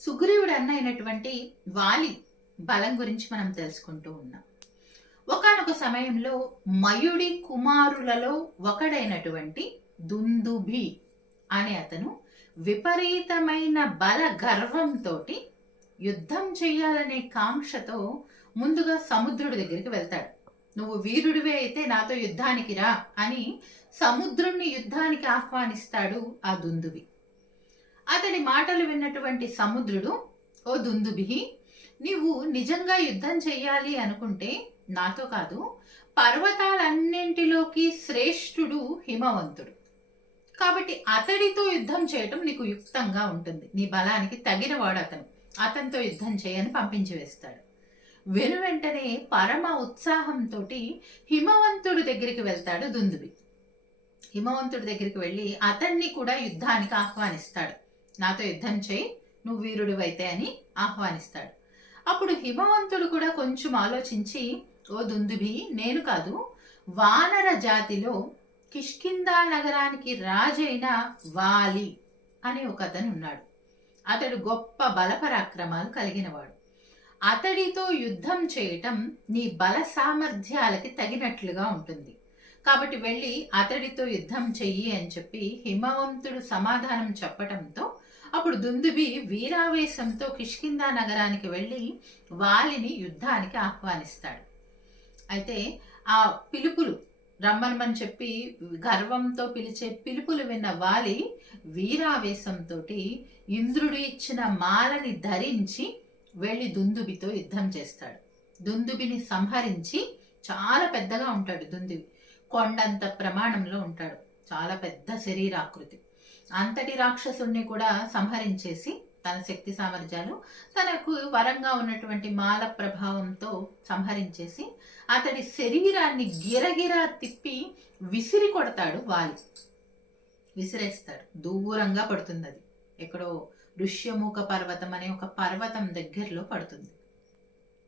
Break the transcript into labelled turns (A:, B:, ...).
A: సుగ్రీవుడు అన్న అయినటువంటి వాలి బలం గురించి మనం తెలుసుకుంటూ ఉన్నాం. ఒకానొక సమయంలో మయుడి కుమారులలో ఒకడైనటువంటి దుందుభి అనే అతను విపరీతమైన బల గర్వంతో యుద్ధం చేయాలనే కాంక్షతో ముందుగా సముద్రుడి దగ్గరికి వెళ్తాడు. నువ్వు వీరుడివే అయితే నాతో యుద్ధానికి రా అని సముద్రుణ్ణి యుద్ధానికి ఆహ్వానిస్తాడు ఆ దుందువి అతడి మాటలు విన్నటువంటి సముద్రుడు ఓ దుందుబిహి నీవు నిజంగా యుద్ధం చెయ్యాలి అనుకుంటే నాతో కాదు పర్వతాలన్నింటిలోకి శ్రేష్ఠుడు హిమవంతుడు. కాబట్టి అతడితో యుద్ధం చేయటం నీకు యుక్తంగా ఉంటుంది. నీ బలానికి తగినవాడు అతను. అతనితో యుద్ధం చేయని పంపించి వేస్తాడు. వెను వెంటనే పరమ ఉత్సాహంతో హిమవంతుడి దగ్గరికి వెళ్తాడు దుందుబి. హిమవంతుడి దగ్గరికి వెళ్ళి అతన్ని కూడా యుద్ధానికి ఆహ్వానిస్తాడు. నాతో యుద్ధం చేయి నువ్వు వీరుడివైతే అని ఆహ్వానిస్తాడు. అప్పుడు హిమవంతుడు కూడా కొంచెం ఆలోచించి ఓ దుందుబి నేను కాదు వానర జాతిలో కిష్కిందా నగరానికి రాజైన వాలి అనే ఒక అతను ఉన్నాడు. అతడు గొప్ప బలపరాక్రమాలు కలిగినవాడు. అతడితో యుద్ధం చేయటం నీ బల సామర్థ్యాలకి తగినట్లుగా ఉంటుంది. కాబట్టి వెళ్ళి అతడితో యుద్ధం చెయ్యి అని చెప్పి హిమవంతుడు సమాధానం చెప్పటంతో అప్పుడు దుందుబి వీరావేశంతో కిష్కిందా నగరానికి వెళ్ళి వాలిని యుద్ధానికి ఆహ్వానిస్తాడు. అయితే ఆ పిలుపులు రమ్మనమని చెప్పి గర్వంతో పిలిచే పిలుపులు విన్న వాలి వీరావేశంతో ఇంద్రుడు ఇచ్చిన మాలని ధరించి వెళ్ళి దుందుబితో యుద్ధం చేస్తాడు. దుందుబిని సంహరించి చాలా పెద్దగా ఉంటాడు దుందుబి. కొండంత ప్రమాణంలో ఉంటాడు. చాలా పెద్ద శరీరాకృతి. అంతటి రాక్షసుణ్ణి కూడా సంహరించేసి తన శక్తి సామర్థ్యాలు తనకు వరంగా ఉన్నటువంటి మాల ప్రభావంతో సంహరించేసి అతడి శరీరాన్ని గిరగిరా తిప్పి విసిరి కొడతాడు వాలి. విసిరేస్తాడు. దూరంగా పడుతుంది అది ఎక్కడో ఋష్యముఖ పర్వతం అనే ఒక పర్వతం దగ్గరలో పడుతుంది.